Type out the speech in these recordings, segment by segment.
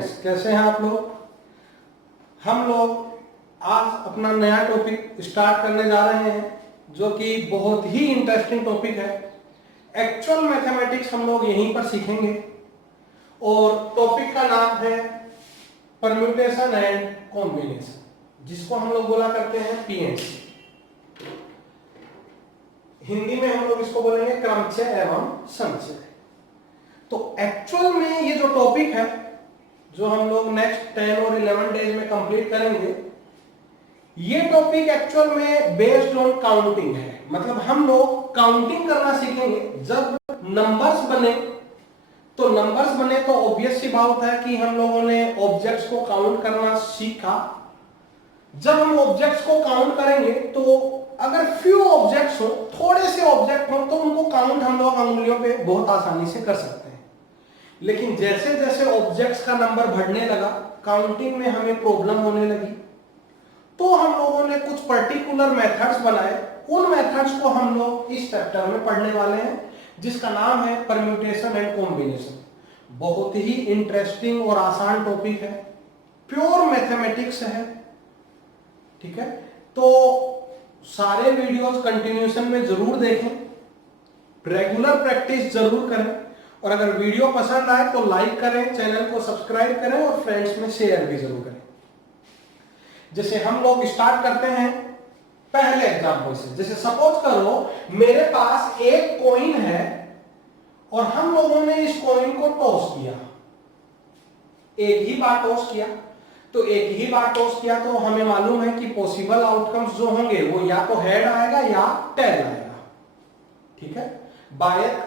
Students, कैसे हैं आप लोग। हम लोग आज अपना नया टॉपिक स्टार्ट करने जा रहे हैं जो कि बहुत ही इंटरेस्टिंग टॉपिक है। एक्चुअल मैथमेटिक्स हम लोग यहीं पर सीखेंगे और टॉपिक का नाम है परम्यूटेशन एंड कॉम्बिनेशन, जिसको हम लोग बोला करते हैं पीएनसी। हिंदी में हम लोग इसको बोलेंगे क्रमचय एवं संचय। तो एक्चुअल में ये जो टॉपिक है जो हम लोग नेक्स्ट 10 और 11 डेज में कंप्लीट करेंगे, ये टॉपिक एक्चुअल में बेस्ड ऑन काउंटिंग है। मतलब हम लोग काउंटिंग करना सीखेंगे। जब नंबर्स बने तो ऑब्वियस सी बात है कि हम लोगों ने ऑब्जेक्ट्स को काउंट करना सीखा। जब हम ऑब्जेक्ट्स को काउंट करेंगे तो अगर फ्यू ऑब्जेक्ट्स हो, थोड़े से ऑब्जेक्ट हो, तो उनको काउंट हम लोग अंगुलियों पे बहुत आसानी से कर सकते हैं। लेकिन जैसे जैसे ऑब्जेक्ट्स का नंबर बढ़ने लगा, काउंटिंग में हमें प्रॉब्लम होने लगी, तो हम लोगों ने कुछ पर्टिकुलर मेथड्स बनाए। उन मेथड्स को हम लोग इस चैप्टर में पढ़ने वाले हैं, जिसका नाम है परम्यूटेशन एंड कॉम्बिनेशन। बहुत ही इंटरेस्टिंग और आसान टॉपिक है, प्योर मैथमेटिक्स है, ठीक है। तो सारे वीडियोस कंटिन्यूशन में जरूर देखें, रेगुलर प्रैक्टिस जरूर करें, और अगर वीडियो पसंद आए तो लाइक करें, चैनल को सब्सक्राइब करें और फ्रेंड्स में शेयर भी जरूर करें। जैसे हम लोग स्टार्ट करते हैं पहले एग्जांपल से। जैसे सपोज करो मेरे पास एक कॉइन है और हम लोगों ने इस कॉइन को टॉस किया, एक ही बार टॉस किया। तो एक ही बार टॉस किया तो हमें मालूम है कि पॉसिबल आउटकम्स जो होंगे वो या तो हेड आएगा या टेल आएगा, ठीक है।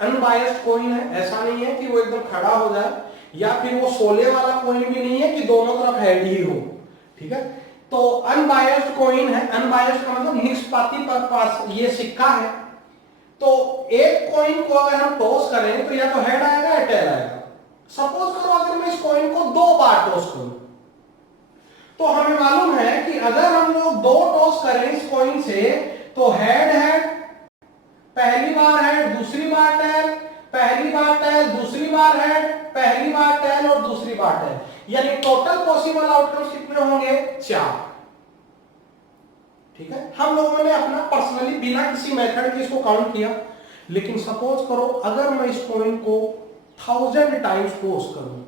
अनबायस्ड कॉइन है, ऐसा नहीं है कि वो एकदम खड़ा हो जाए, या फिर वो सोले वाला कॉइन भी नहीं है कि दोनों तरफ हेड ही हो, ठीक है। तो अनबायस्ड कॉइन है। अनबायस्ड का मतलब निष्पक्षपाती पर पास ये सिक्का है। तो एक कॉइन को अगर हम टॉस करें तो या तो हेड आएगा या टेल आएगा। सपोज करो अगर मैं इस कॉइन को 2 बार टॉस करूं, तो हमें मालूम है कि अगर हम लोग 2 टॉस करें इस कॉइन से तो हेड हेड, पहली बार हेड, दूसरी बार टेल, पहली बार टेल, दूसरी बार हेड, पहली बार टेल और दूसरी बार टेल, यानी टोटल पॉसिबल आउटकम्स कितने होंगे? 4, ठीक है। हम लोगों ने अपना पर्सनली बिना किसी मेथड के इसको काउंट किया। लेकिन सपोज करो अगर मैं इस कॉइन को 1000 टाइम्स टॉस करूं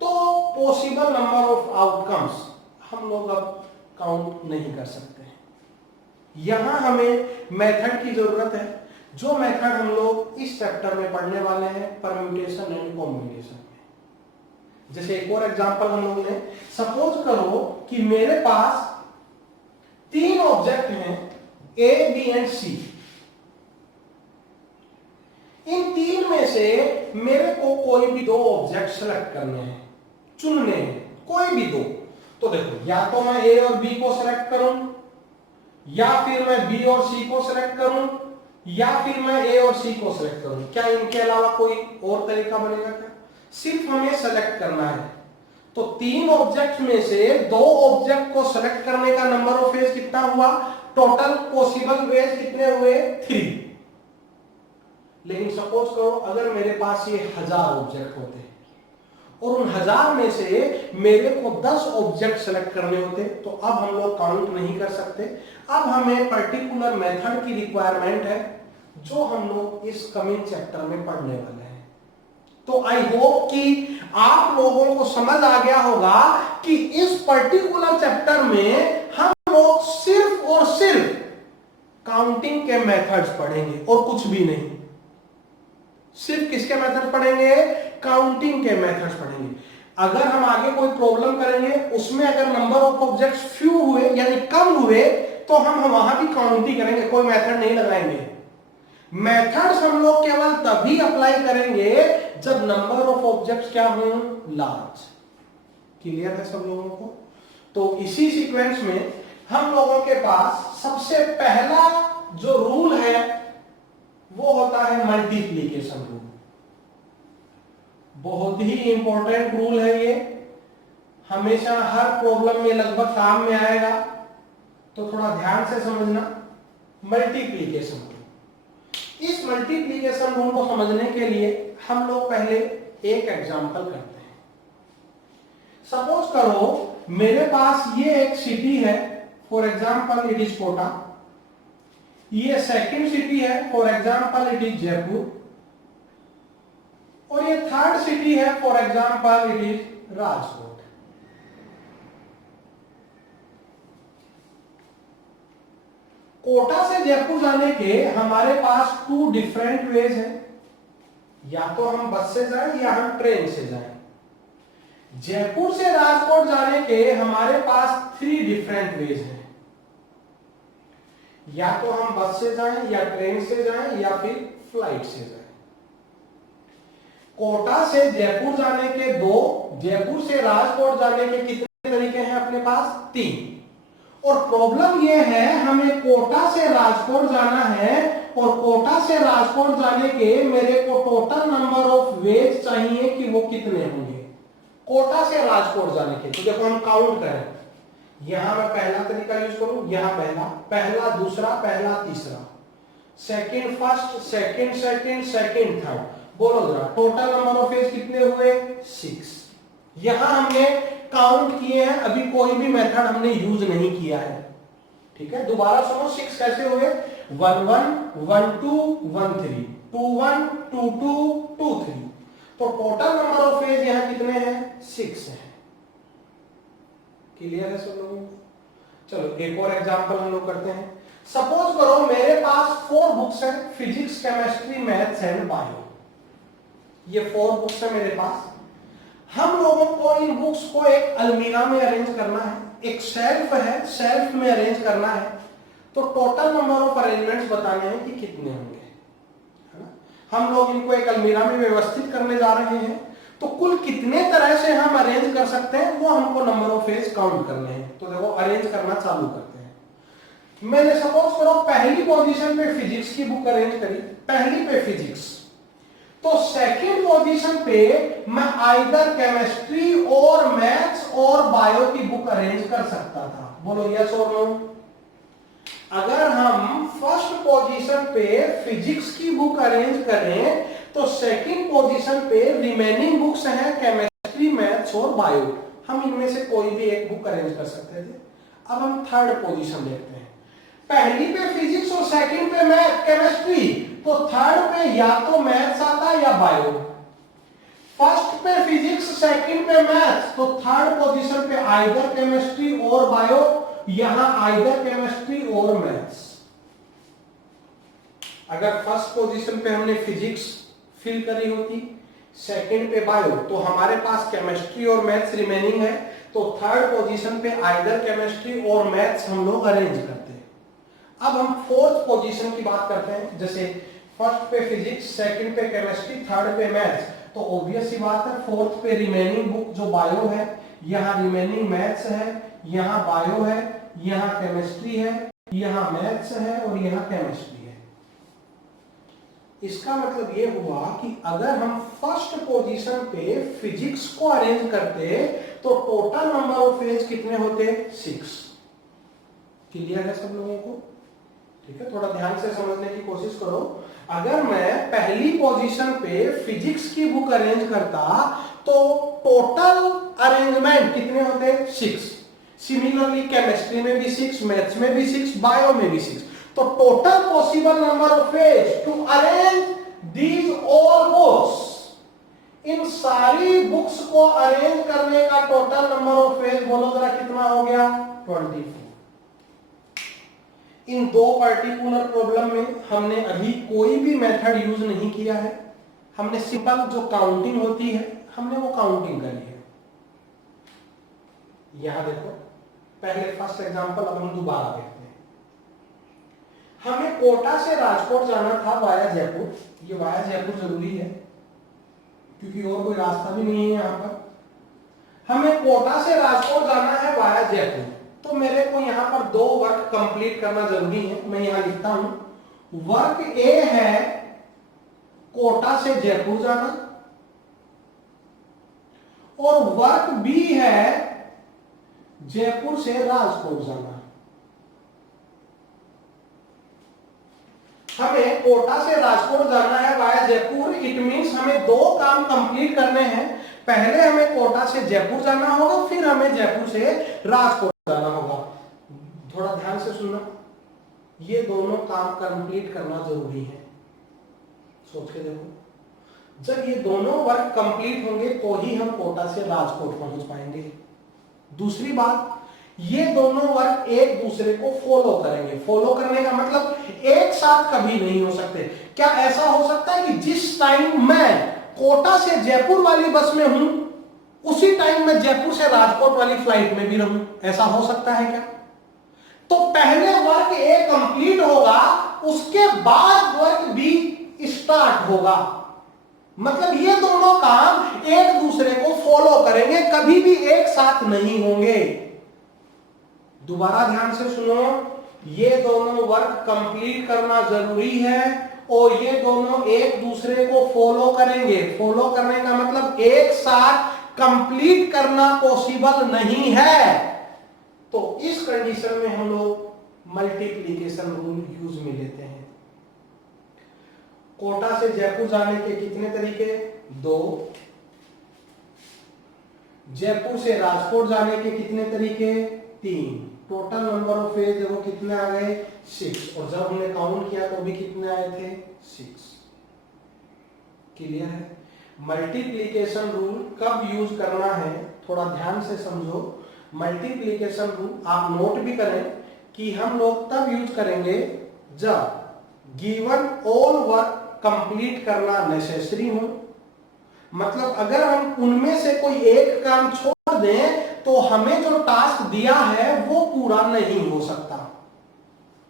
तो पॉसिबल नंबर ऑफ आउटकम्स हम लोग अब काउंट नहीं कर सकते। यहां हमें मेथड की जरूरत है, जो मेथड हम लोग इस चैप्टर में पढ़ने वाले हैं परम्यूटेशन एंड कॉम्बिनेशन में। जैसे एक और एग्जांपल हम लोग ने, सपोज करो कि मेरे पास 3 ऑब्जेक्ट हैं ए, बी एंड सी। इन 3 में से मेरे को कोई भी 2 ऑब्जेक्ट सेलेक्ट करने हैं, चुनने हैं, कोई भी 2। तो देखो, या तो मैं ए और बी को सेलेक्ट करूं, या फिर मैं बी और सी को सेलेक्ट करूं, या फिर मैं ए और सी को सेलेक्ट करूं। क्या इनके अलावा कोई और तरीका बनेगा क्या? सिर्फ हमें सेलेक्ट करना है। तो 3 ऑब्जेक्ट में से 2 ऑब्जेक्ट को सेलेक्ट करने का नंबर ऑफ वेज कितना हुआ? टोटल पॉसिबल वेज कितने हुए? 3। लेकिन सपोज करो अगर मेरे पास ये 1000 ऑब्जेक्ट होते और उन 1000 में से मेरे को 10 ऑब्जेक्ट सेलेक्ट करने होते, तो अब हम लोग काउंट नहीं कर सकते। अब हमें पर्टिकुलर मेथड की रिक्वायरमेंट है, जो हम लोग इस कमिंग चैप्टर में पढ़ने वाले हैं। तो आई होप कि आप लोगों को समझ आ गया होगा कि इस पर्टिकुलर चैप्टर में हम लोग सिर्फ और सिर्फ काउंटिंग के मेथड्स पढ़ेंगे और कुछ भी नहीं। सिर्फ किसके मेथड पढ़ेंगे? काउंटिंग के मेथड्स पढ़ेंगे। अगर हम आगे कोई प्रॉब्लम करेंगे, उसमें अगर नंबर ऑफ ऑब्जेक्ट्स फ्यू हुए यानी कम हुए, तो हम वहां भी काउंटिंग करेंगे, कोई मेथड नहीं लगाएंगे। मेथड्स हम लोग केवल तभी अप्लाई करेंगे जब नंबर ऑफ ऑब्जेक्ट्स क्या हो? लार्ज। क्लियर है सब लोगों को? तो इसी सीक्वेंस में हम लोगों के पास सबसे पहला जो रूल है वो होता है मल्टीप्लीकेशन रूल। बहुत ही इंपॉर्टेंट रूल है ये, हमेशा हर प्रॉब्लम में लगभग काम में आएगा, तो थोड़ा ध्यान से समझना। मल्टीप्लीकेशन रूल, इस मल्टीप्लीकेशन रूल को समझने के लिए हम लोग पहले एक एग्जांपल करते हैं। सपोज करो मेरे पास ये एक सिटी है, for example it is Kota, ये सेकंड सिटी है, for example it is Jaipur, और ये थर्ड सिटी है, for example it is Rajkot. Kota से जयपुर जाने के हमारे पास 2 डिफरेंट वेज हैं, या तो हम बस से जाएं या हम ट्रेन से जाएं। जयपुर से राजकोट जाने के हमारे पास 3 डिफरेंट वेज हैं, या तो हम बस से जाएं या ट्रेन से जाएं या फिर फ्लाइट से जाएं। कोटा से जयपुर जाने के 2, जयपुर से राजकोट जाने के कितने तरीके हैं अपने पास? 3। और प्रॉब्लम यह है हमें कोटा से राजकोट जाना है, और कोटा से राजकोट जाने के मेरे को टोटल नंबर ऑफ वेज चाहिए कि वो कितने होंगे कोटा से राजकोट जाने के। तो देखो हम काउंट करें, यहां मैं पहला तरीका यूज करूं, यहां पहला दूसरा, पहला तीसरा, second first, second second, second third, बोलो जरा टोटल नंबर ऑफ वेज कितने हुए? 6। यहां हमने काउंट किए हैं, अभी कोई भी मेथड हमने यूज नहीं किया है, ठीक है। दोबारा सुनो, 6 कैसे हुए? 1 1 1 2 1 3 2 1 2 2 2 3। तो टोटल नंबर ऑफ फेज यहां कितने हैं? 6 हैं। क्लियर है सब लोगों को? चलो एक और एग्जांपल हम लोग करते हैं। सपोज करो मेरे पास 4 बुक्स हैं, physics, chemistry, maths and bio. ये 4 बुक्स है मेरे पास। हम लोगों को इन बुक्स को एक अलमीरा में अरेंज करना है, एक शेल्फ है, शेल्फ में अरेंज करना है। तो टोटल नंबर ऑफ अरेंजमेंट्स बताने हैं कि कितने होंगे, है ना। हम लोग इनको एक अलमीरा में व्यवस्थित करने जा रहे हैं, तो कुल कितने तरह से हम अरेंज कर सकते हैं वो हमको नंबर ऑफ फेज काउंट करने हैं। तो देखो अरेंज करना चालू करते हैं। मैंने सपोज करो पहली पोजीशन पे फिजिक्स की बुक अरेंज करी, पहली पे फिजिक्स, तो सेकंड पोजीशन पे मैं आइदर केमिस्ट्री और मैथ्स और बायो की बुक अरेंज कर सकता था। बोलो यस और नो। अगर हम फर्स्ट पोजीशन पे फिजिक्स की बुक अरेंज करें तो सेकंड पोजीशन पे रिमेनिंग बुक्स हैं केमिस्ट्री, मैथ्स और बायो, हम इनमें से कोई भी एक बुक अरेंज कर सकते थे। अब हम थर्ड पोजीशन देखते हैं। पहली पे फिजिक्स और सेकंड पे मैथ केमिस्ट्री, तो थर्ड पे या तो मैथ्स आता या बायो। फर्स्ट पे फिजिक्स, सेकंड पे मैथ्स, तो थर्ड पोजीशन पे आइदर केमिस्ट्री और बायो, यहां आइदर केमिस्ट्री और मैथ्स। अगर फर्स्ट पोजीशन पे हमने फिजिक्स फिल करी होती, सेकंड पे बायो, तो हमारे पास केमिस्ट्री और मैथ्स रिमेनिंग है, तो थर्ड पोजीशन पे आइदर केमिस्ट्री और मैथ्स हम लोग अरेंज करते हैं। अब हम फोर्थ पोजीशन की बात करते हैं, जैसे फर्स्ट पे फिजिक्स, सेकंड पे केमिस्ट्री, थर्ड पे मैथ्स, तो ऑब्वियस सी बात है फोर्थ पे रिमेनिंग बुक जो बायो है, यहां रिमेनिंग मैथ्स है, यहां बायो है, यहां केमिस्ट्री है, यहां मैथ्स है और यहां केमिस्ट्री है। इसका मतलब ये हुआ कि अगर हम फर्स्ट पोजीशन पे फिजिक्स को अरेंज करते तो टोटल नंबर ऑफ फेज कितने होते? 6। क्लियर है सब लोगों को? ठीक है, थोड़ा ध्यान से समझने की कोशिश करो। अगर मैं पहली पोजीशन पे फिजिक्स की बुक अरेंज करता तो टोटल अरेंजमेंट कितने होते? 6। सिमिलरली केमिस्ट्री में भी 6, मैथ्स में भी 6, बायो में भी 6। तो total possible number of ways to arrange these all books, इन सारी बुक्स को अरेंज करने का टोटल नंबर ऑफ फेज बोलो जरा कितना हो गया? 24। इन 2 पर्टिकुलर प्रॉब्लम में हमने अभी कोई भी मेथड यूज नहीं किया है, हमने सिंपल जो काउंटिंग होती है हमने वो काउंटिंग करी है। यहां देखो पहले फर्स्ट एग्जांपल, अब हम दोबारा देखते हैं। हमें कोटा से राजकोट जाना था वाया जयपुर, ये वाया जयपुर जरूरी है क्योंकि और कोई रास्ता भी नहीं है यहां पर। हमें कोटा से राजकोट जाना है वाया जयपुर, तो मेरे को यहां पर 2 वर्क कंप्लीट करना जरूरी है। मैं यहां लिखता हूं, वर्क ए है कोटा से जयपुर जाना, और वर्क बी है जयपुर से राजकोट जाना। हमें कोटा से राजकोट जाना है वाया जयपुर, इट मींस हमें 2 काम कंप्लीट करने हैं। पहले हमें कोटा से जयपुर जाना होगा, फिर हमें जयपुर से राजकोट जाना होगा। थोड़ा ध्यान से सुनना, ये दोनों काम कंप्लीट करना जरूरी है। सोच के देखो, जब ये दोनों वर्क कंप्लीट होंगे तो ही हम कोटा से राजकोट पहुंच पाएंगे। दूसरी बात, ये दोनों वर्क एक दूसरे को फॉलो करेंगे। फॉलो करने का मतलब एक साथ कभी नहीं हो सकते। क्या ऐसा हो सकता है कि जिस टाइम मैं कोटा से जयपुर वाली बस में हूं, उसी टाइम मैं जयपुर से राजकोट वाली फ्लाइट में भी रहूं? ऐसा हो सकता है क्या? तो पहले वर्क ए कंप्लीट होगा, उसके बाद वर्क बी स्टार्ट होगा। मतलब ये दोनों काम एक दूसरे को फॉलो करेंगे, कभी भी एक साथ नहीं होंगे। दोबारा ध्यान से सुनो, ये दोनों वर्क कंप्लीट करना जरूरी है और ये दोनों एक दूसरे को फॉलो करेंगे। फॉलो करने का मतलब एक साथ कंप्लीट करना पॉसिबल नहीं है। तो इस कंडीशन में हम लोग मल्टीप्लिकेशन रूल यूज में लेते हैं। कोटा से जयपुर जाने के कितने तरीके? 2। जयपुर से राजकोट जाने के कितने तरीके? 3। टोटल नंबर ऑफ फेज देखो कितने आ गए? 6। और जब हमने काउंट किया तो भी कितने आए थे? 6। क्लियर है? मल्टीप्लिकेशन रूल कब यूज करना है थोड़ा ध्यान से समझो। मल्टीप्लिकेशन रूल आप नोट भी करें कि हम लोग तब यूज करेंगे जब गिवन ऑल वर्क कंप्लीट करना नेसेसरी हो। मतलब अगर हम उनमें से कोई एक काम छोड़ दें तो हमें जो टास्क दिया है वो पूरा नहीं हो सकता।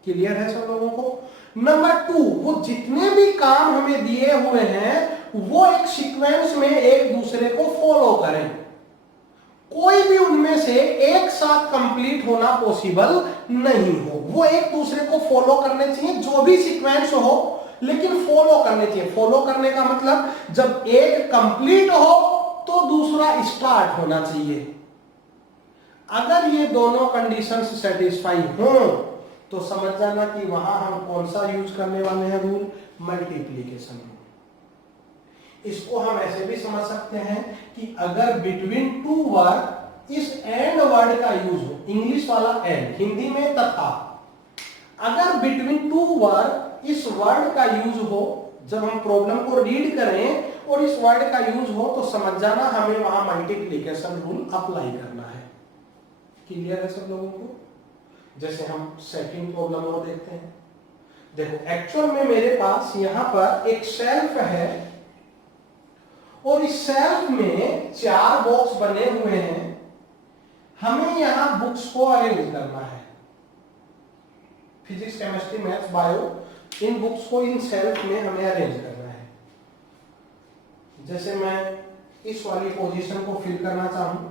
क्लियर है सब लोगों को? नंबर 2, वो जितने भी काम हमें दिए हुए हैं वो एक सीक्वेंस में एक दूसरे को फॉलो करें। कोई भी उनमें से एक साथ कंप्लीट होना पॉसिबल नहीं हो। वो एक दूसरे को फॉलो करने चाहिए, जो भी सीक्वेंस हो, लेकिन फॉलो करने चाहिए। फॉलो करने का मतलब जब एक कंप्लीट हो तो दूसरा स्टार्ट होना चाहिए। अगर ये दोनों कंडीशंस सेटिस्फाई हो तो समझ जाना कि वहां हम कौन सा यूज करने वाले हैं रूल? Multiplication rule. इसको हम ऐसे भी समझ सकते हैं कि अगर बिटवीन 2 वर्ड इस एंड वर्ड का यूज हो, इंग्लिश वाला एंड, हिंदी में तथा, अगर बिटवीन 2 वर्ड इस वर्ड का यूज हो, जब हम प्रॉब्लम को रीड करें और इस वर्ड का यूज हो तो समझ जाना हमें वहां मल्टीप्लिकेशन रूल अप्लाई करना है। क्लियर है सब लोगों को? जैसे हम सेकंड प्रॉब्लम और देखते हैं। देखो, एक्चुअल में मेरे पास यहां पर एक शेल्फ है और इस शेल्फ में 4 बॉक्स बने हुए हैं। हमें यहां बुक्स को अरेंज करना है। फिजिक्स, केमिस्ट्री, मैथ्स, बायो, इन बुक्स को इन शेल्फ में हमें अरेंज करना है। जैसे मैं इस वाली पोजीशन को फिल करना चाहूं,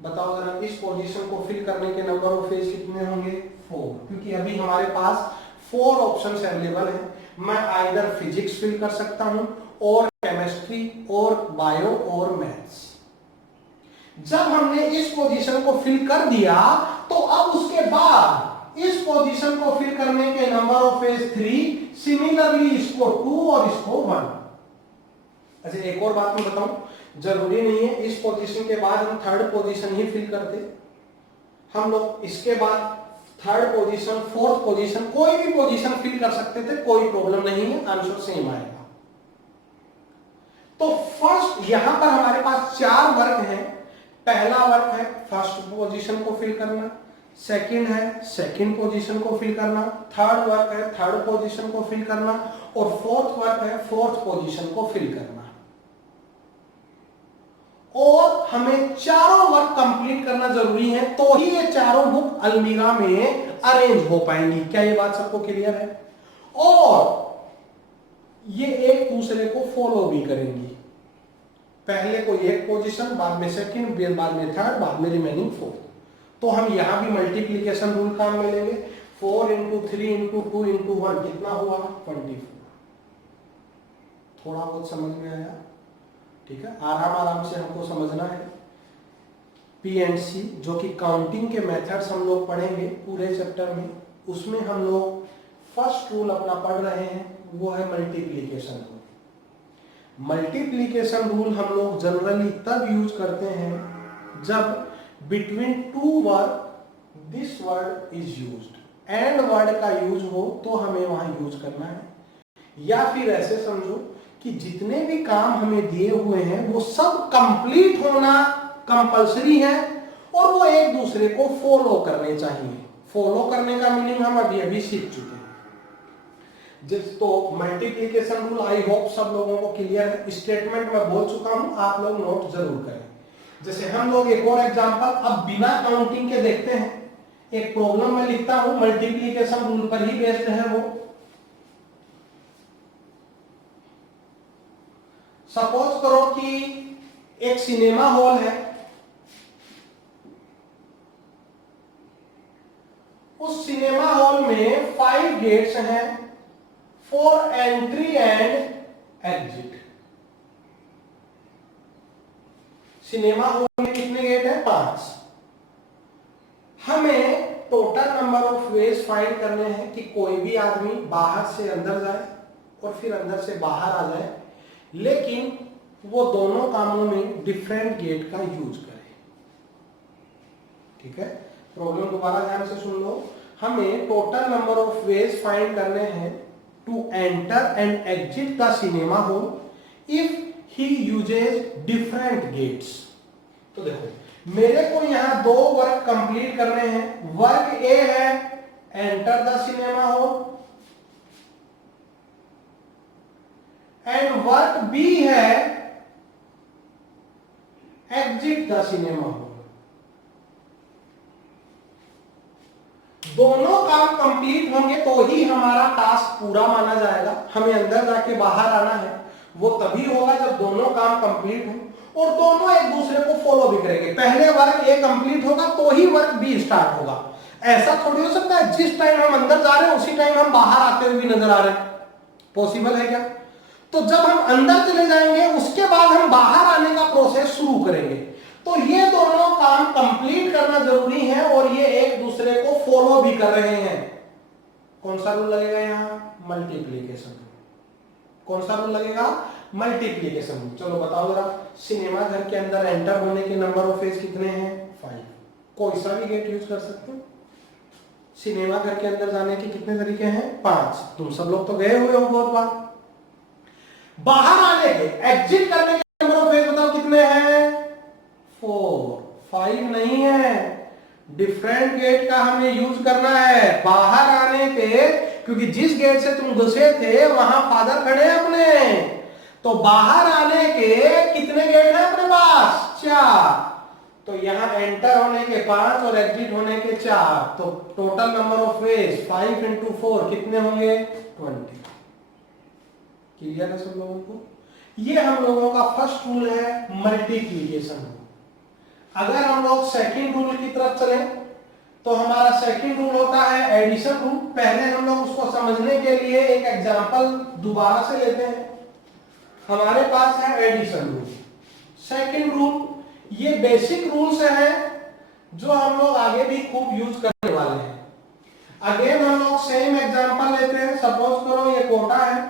बताओ जरा, इस पोजीशन को फिल करने के नंबर ऑफ फेज कितने होंगे? 4, क्योंकि अभी हमारे पास 4 ऑप्शंस अवेलेबल हैं। मैं आइदर फिजिक्स फिल कर सकता हूं और केमिस्ट्री और बायो और मैथ्स। जब हमने इस पोजीशन को फिल कर दिया तो अब उसके बाद इस पोजीशन को फिल करने के नंबर ऑफ फेज 3, सिमिलरली इसको 2 और इसको 1। अच्छा, एक और बात मैं बताऊं, जरूरी नहीं है इस पोजीशन के बाद हम थर्ड पोजीशन ही फिल करते। हम लोग इसके बाद थर्ड पोजीशन, फोर्थ पोजीशन, कोई भी पोजीशन फिल कर सकते थे, कोई प्रॉब्लम नहीं है, आंसर सेम आएगा। तो फर्स्ट यहां पर हमारे पास 4 वर्क हैं। पहला वर्क है फर्स्ट पोजीशन को फिल करना, सेकंड है सेकंड पोजीशन को फिल करना, थर्ड वर्क है थर्ड पोजीशन को फिल करना और फोर्थ वर्क है फोर्थ पोजीशन को फिल करना। और हमें चारों वर्क कंप्लीट करना जरूरी है, तो ही ये चारों बुक अलमीरा में अरेंज हो पाएंगी। क्या ये बात सबको क्लियर है? और ये एक दूसरे को फॉलो भी करेंगी। पहले कोई एक पोजीशन, बाद में सेकंड, बाद में थर्ड, बाद में रिमेनिंग 4। तो हम यहां भी मल्टीप्लिकेशन रूल काम में लेंगे। 4 × 3 × 2 × 1 कितना हुआ? 24। थोड़ा बहुत समझ में आया? ठीक है, आराम आराम से हमको समझना है। PNC जो कि काउंटिंग के मेथड्स हम लोग पढ़ेंगे पूरे चैप्टर में, उसमें हम लोग फर्स्ट रूल अपना पढ़ रहे हैं, वो है मल्टीप्लिकेशन रूल। मल्टीप्लीकेशन रूल हम लोग जनरली तब यूज करते हैं जब between two word this word is used, and word का यूज हो तो हमें वहां यूज करना है। या फिर ऐसे समझो कि जितने भी काम हमें दिए हुए हैं वो सब कंप्लीट होना कंपलसरी है और वो एक दूसरे को फॉलो करने चाहिए। फॉलो करने का मीनिंग हम अभी अभी सीख चुके हैं। तो मल्टीप्लिकेशन रूल आई होप सब लोगों को क्लियर है। स्टेटमेंट में बोल चुका हूं, आप लोग नोट जरूर करें। जैसे हम लोग एक और एग्जांपल अब बिना काउंटिंग के देखते हैं। एक प्रॉब्लम में लिखता हूं, मल्टीप्लिकेशन रूल पर ही बेस्ड है वो। सपोज करो कि एक सिनेमा हॉल है, उस सिनेमा हॉल में 5 गेट्स हैं for entry and exit. Cinema hall में कितने गेट हैं? 5। हमें total number of ways find करने हैं कि कोई भी आदमी बाहर से अंदर जाए और फिर अंदर से बाहर आ जाए, लेकिन वो दोनों कामों में डिफरेंट गेट का यूज करे। ठीक है, प्रॉब्लम दोबारा ध्यान से सुन लो। हमें total number of ways find करने हैं to enter and exit the cinema hall if he uses different gates. तो देखो मेरे को यहां 2 वर्क कंप्लीट करने हैं। वर्क ए है enter the cinema hall and work B है एग्जिट द सिनेमा हॉल। दोनों काम कंप्लीट होंगे तो ही हमारा टास्क पूरा माना जाएगा। हमें अंदर जाके बाहर आना है, वो तभी होगा जब दोनों काम कंप्लीट हो और दोनों एक दूसरे को फॉलो भी करेंगे। पहले वर्क ए कंप्लीट होगा तो ही वर्क बी स्टार्ट होगा। ऐसा थोड़ी हो सकता है जिस टाइम हम अंदर जा रहे हैं उसी टाइम हम बाहर आते हुए भी नजर आ रहे हैं। पॉसिबल है क्या? तो जब हम अंदर चले जाएंगे उसके बाद हम बाहर आने का प्रोसेस शुरू करेंगे। तो ये दोनों काम कंप्लीट करना जरूरी है और ये एक दूसरे को फॉलो भी कर रहे हैं। कौन सा रूल लगेगा यहां? Multiplication rule. कौन सा रूल लगेगा? Multiplication rule. चलो बताओ जरा, सिनेमा घर के अंदर एंटर होने के नंबर ऑफ फेज कितने हैं? 5। कोई सा भी गेट यूज कर सकते हो। सिनेमा घर के अंदर जाने के कितने तरीके हैं? 5। तुम सब लोग तो गए हुए हो बहुत बार। बाहर आने के, एग्जिट करने के नंबर ऑफ फेज बताओ कितने हैं? 4। 5 नहीं है, डिफरेंट गेट का हमें यूज करना है बाहर आने के, क्योंकि जिस गेट से तुम घुसे थे वहां फादर खड़े हैं अपने। तो बाहर आने के कितने गेट हैं अपने पास? 4। तो यहां एंटर होने के 5 और एग्जिट होने के 4। तो टोटल नंबर ऑफ वेज 5 × 4 कितने होंगे? 20। क्लियर है सब लोगों को? ये हम लोगों का फर्स्ट रूल है मल्टीप्लिकेशन रूल। अगर हम लोग सेकंड रूल की तरफ चले तो हमारा सेकंड रूल होता है एडिशन रूल। पहले हम लोग उसको समझने के लिए एक एग्जांपल दोबारा से लेते हैं। हमारे पास है एडिशन रूल, सेकंड रूल। ये बेसिक रूल्स हैं जो हम लोग आगे भी खूब यूज करने वाले हैं। अगेन हम लोग सेम एग्जांपल लेते हैं। सपोज करो ये कोटा है,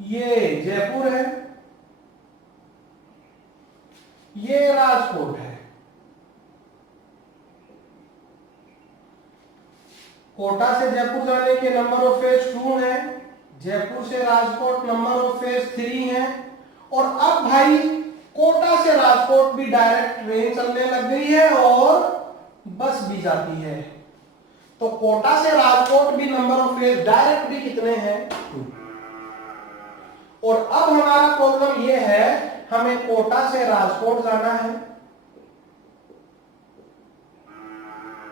ये जयपुर है, ये राजकोट है। कोटा से जयपुर जाने के नंबर ऑफ फेज 2 है, जयपुर से राजकोट नंबर ऑफ फेज 3 है। और अब भाई कोटा से राजकोट भी डायरेक्ट ट्रेन चलने लग गई है और बस भी जाती है। तो कोटा से राजकोट भी नंबर ऑफ फेज डायरेक्ट भी कितने हैं? 2। और अब हमारा प्रॉब्लम ये है, हमें कोटा से राजकोट जाना है,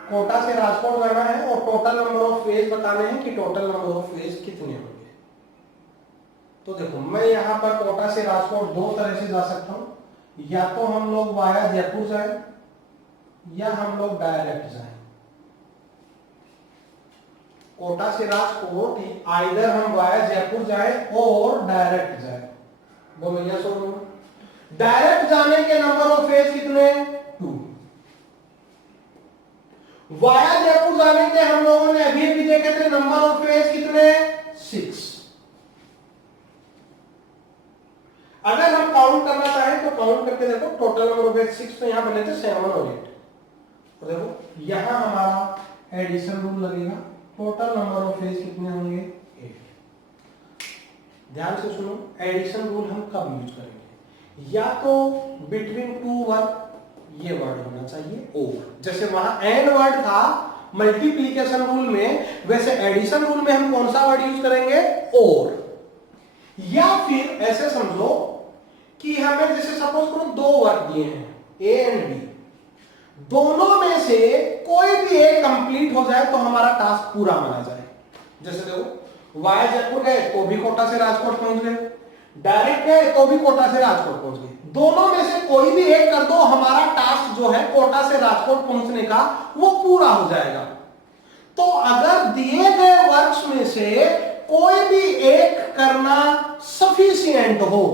कोटा से राजकोट जाना है और टोटल नंबर ऑफ फेज बताने हैं कि टोटल नंबर ऑफ फेज कितने होंगे। तो देखो मैं यहां पर कोटा से राजकोट 2 तरह से जा सकता हूं। या तो हम लोग वाया जयपुर जाए या हम लोग डायरेक्ट जाए। कोटा से राजकोट आइदर हम वाया जयपुर जाए और डायरेक्ट जाए। बोलो यस और नो। डायरेक्ट जाने के नंबर ऑफ फेज कितने? 2। वाया जयपुर जाने के हम लोगों ने अभी अभी देखे थे नंबर ऑफ फेज कितने? 6। 6 तो यहाँ बने थे 7 और 8। तो देखो यहाँ हमारा एडिशन रूल लगेगा, टोटल नंबर ऑफ फेज कितने होंगे 8। ध्यान से सुनो, एडिशन रूल हम कब यूज करेंगे, या तो बिटवीन टू वर्ड ये वर्ड होना चाहिए और, जैसे वहां एंड वर्ड था मल्टीप्लिकेशन रूल में, वैसे एडिशन रूल में हम कौन सा वर्ड यूज करेंगे और। या फिर ऐसे समझो कि हमें जैसे सपोज करो दो वर्ड दिए हैं ए एंड बी, दोनों में से कोई भी एक कंप्लीट हो जाए तो हमारा टास्क पूरा माना जाए। जैसे देखो वाया जयपुर गए तो भी कोटा से राजकोट पहुंच गए, डायरेक्ट गए तो भी कोटा से राजकोट पहुंच गए, दोनों में से कोई भी एक कर दो, हमारा टास्क जो है कोटा से राजकोट पहुंचने का वो पूरा हो जाएगा। तो अगर दिए गए वर्क्स में से कोई भी एक करना सफिशिएंट हो,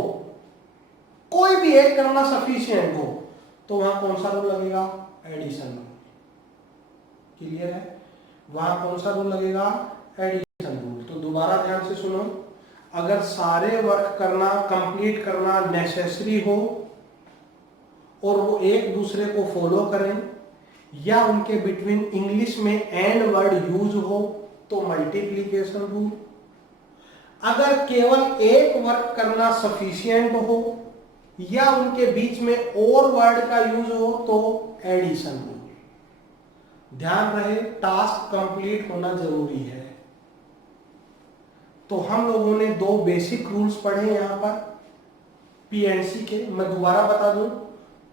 कोई भी एक करना सफिशिएंट हो, तो वहां कौन सा रूल लगेगा, एडिशन रूल। क्लियर है, वहां कौन सा रूल लगेगा, एडिशन रूल। तो दोबारा ध्यान से सुनो, अगर सारे वर्क करना कंप्लीट करना नेसेसरी हो और वो एक दूसरे को फॉलो करें, या उनके बिटवीन इंग्लिश में एंड वर्ड यूज हो तो मल्टीप्लिकेशन रूल। अगर केवल एक वर्क करना सफिशिएंट हो या उनके बीच में और वर्ड का यूज हो तो एडिशन रूल। ध्यान रहे टास्क कंप्लीट होना जरूरी है। तो हम लोगों ने दो बेसिक रूल्स पढ़े यहां पर पीएनसी के। मैं दोबारा बता दूं,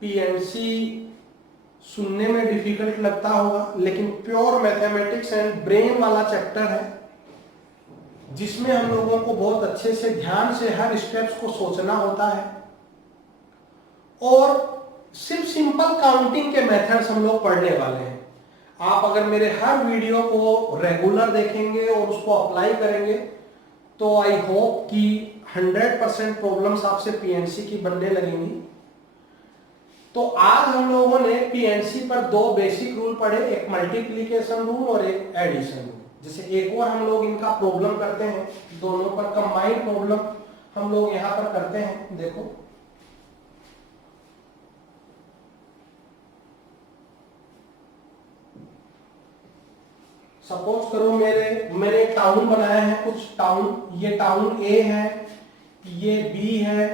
पीएनसी सुनने में डिफिकल्ट लगता होगा, लेकिन प्योर मैथमेटिक्स एंड ब्रेन वाला चैप्टर है, जिसमें हम लोगों को बहुत अच्छे से ध्यान से हर स्टेप्स को सोचना होता है, और सिर्फ सिंपल काउंटिंग के मेथड्स हम लोग पढ़ने वाले हैं। आप अगर मेरे हर वीडियो को रेगुलर देखेंगे और उसको अप्लाई करेंगे तो आई होप कि 100% प्रॉब्लम्स आपसे पीएनसी की बनने लगेंगी। तो आज हम लोगों ने पीएनसी पर दो बेसिक रूल पढ़े, एक मल्टीप्लिकेशन रूल और एक एडिशन रूल। जैसे एक और हम लोग इनका प्रॉब्लम करते हैं, दोनों पर कंबाइंड प्रॉब्लम हम लोग यहां पर करते हैं। देखो सपोज करो मैंने टाउन बनाया है कुछ टाउन, ये टाउन ए है, ये बी है,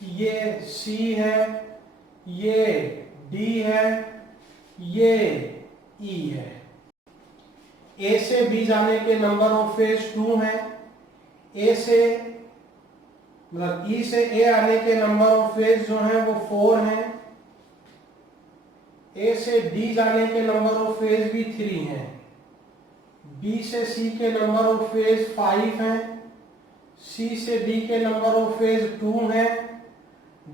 ये सी है, ये डी है, ये ई है। ए से बी जाने के नंबर ऑफ फेज 2 है, ए से मतलब ई से ए आने के नंबर ऑफ फेज जो है वो 4 है, ए से डी जाने के नंबर ऑफ फेज भी 3 है, बी से सी के नंबर ऑफ फेज 5 है, सी से डी के नंबर ऑफ फेज 2 है,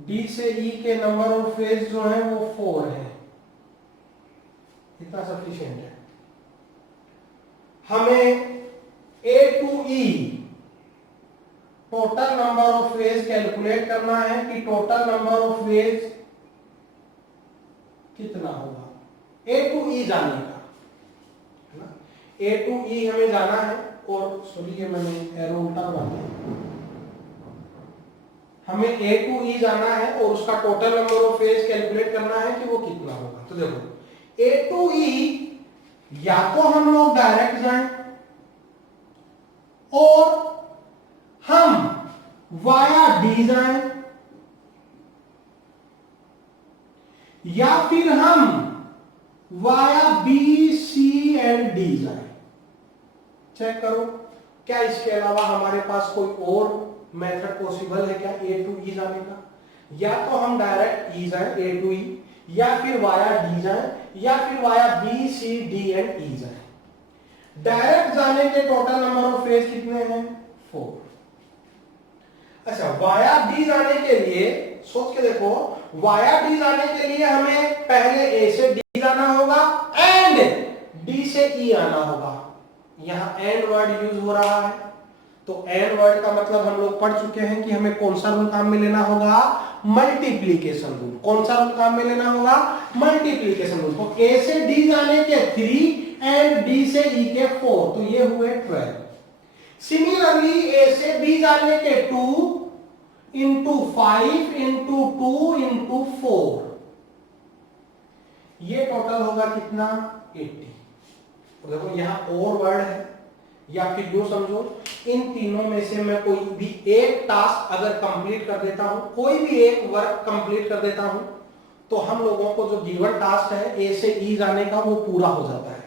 डी से ई के नंबर ऑफ फेज जो है वो 4 है। इतना सफिशिएंट है। हमें A to E total number of ways calculate करना है कि टोटल नंबर ऑफ फेज कितना होगा, ए टू ई जाने का है ना। ए टू ई हमें जाना है, और सॉरी ये मैंने एरो उल्टा बना दिया। हमें ए टू ई जाना है और उसका total number of ways calculate करना है कि वो कितना होगा। तो देखो ए टू ई या तो हम लोग डायरेक्ट जाएं और हम वाया डी जाएं, या फिर हम via B C and D जाएं। चेक करो क्या इसके अलावा हमारे पास कोई और मेथड पॉसिबल है क्या ए टू ई जाने का। या तो हम डायरेक्ट ई जाएं ए टू ई, या फिर वाया डी जाएं, या फिर via B C D and E जाएं। डायरेक्ट जाने के टोटल नंबर ऑफ फेज कितने हैं 4। अच्छा वाया डी जाने के लिए सोच के देखो, वाया डी जाने के लिए हमें पहले ए से डी जाना होगा एंड डी से ई आना होगा। यहां एंड वर्ड यूज हो रहा है, तो एंड वर्ड का मतलब हम लोग पढ़ चुके हैं कि हमें कौन सा रूल काम में लेना होगा, मल्टीप्लिकेशन रूल। कौन सा रूल काम में लेना होगा, मल्टीप्लिकेशन रूल। तो ए से डी जाने के 3 एंड डी से ई के 4, तो ये हुए 12। सिमिलरली ए से बी जाने के 2 into 5 into 2 into 4, ये टोटल होगा कितना 80। तो देखो यहाँ और वर्ड है, या फिर यूं समझो इन तीनों में से मैं कोई भी एक टास्क अगर कंप्लीट कर देता हूं, कोई भी एक वर्क कंप्लीट कर देता हूं, तो हम लोगों को जो गिवन टास्क है ए से ई जाने का वो पूरा हो जाता है।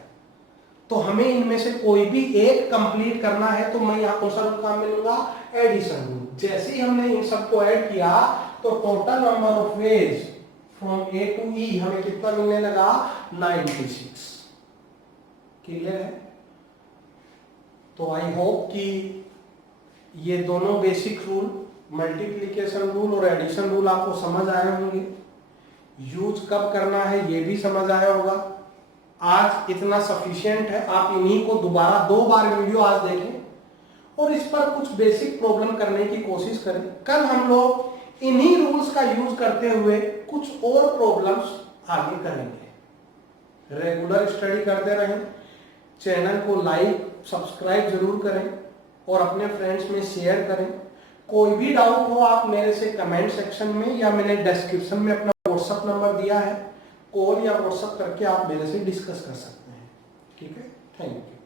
तो हमें इनमें से कोई भी एक कंप्लीट करना है, तो मैं यहाँ कौन सा रूल काम में लूंगा, एडिशन रूल। जैसे ही हमने इन सबको ऐड किया तो total number of ways from A to E हमें कितना मिलने लगा, 96। क्लियर है? तो आई होप कि ये दोनों बेसिक रूल, मल्टीप्लिकेशन रूल और एडिशन रूल आपको समझ आए होंगे। यूज कब करना है ये भी समझ आया होगा। आज इतना सफिशिएंट है, आप इन्हीं को दोबारा 2 बार वीडियो आज देखें और इस पर कुछ बेसिक प्रॉब्लम करने की कोशिश करें। कल हम लोग इन्हीं रूल्स का यूज करते हुए कुछ और प्रॉब्लम्स आगे करेंगे। रेगुलर स्टडी करते रहें, चैनल को लाइक सब्सक्राइब जरूर करें और अपने फ्रेंड्स में शेयर करें। कोई भी डाउट हो आप मेरे से कमेंट सेक्शन में या मैंने डिस्क्रिप्शन में अपना व्हाट्सएप नंबर दिया है, कॉल या व्हाट्सएप करके आप मेरे से डिस्कस कर सकते हैं। ठीक है, थैंक यू।